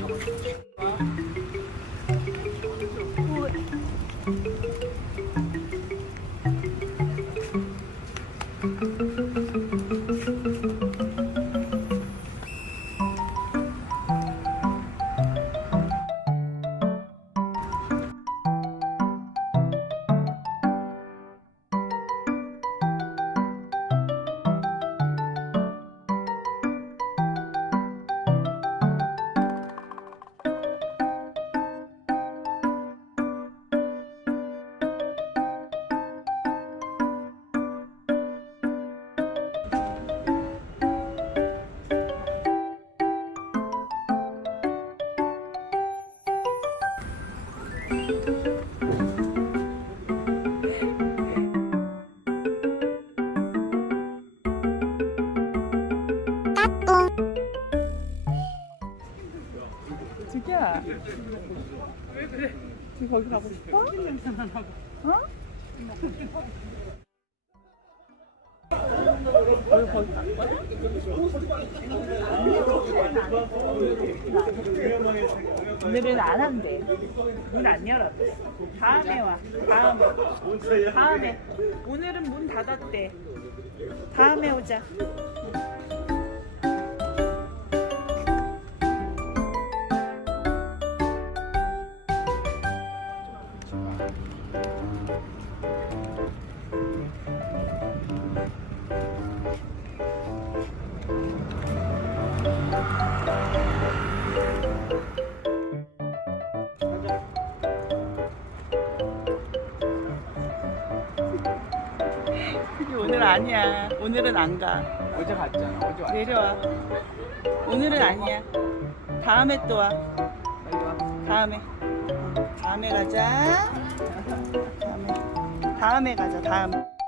好。 지기야. 왜 그래? 지금 거기 가고 싶어? 어? 거기 갈 거야? 오늘은 안 한대. 문 안 열었대. 다음에 와. 다음에. 다음에. 오늘은 문 닫았대. 다음에 오자. 그게 오늘 아니야. 오늘은 안 가. 어제 갔잖아. 어제 왔 내려와. 오늘은 아니야. 다음에 또 와. 빨리 와. 다음에. 다음에 가자. 다음에. 다음에 가자. 다음.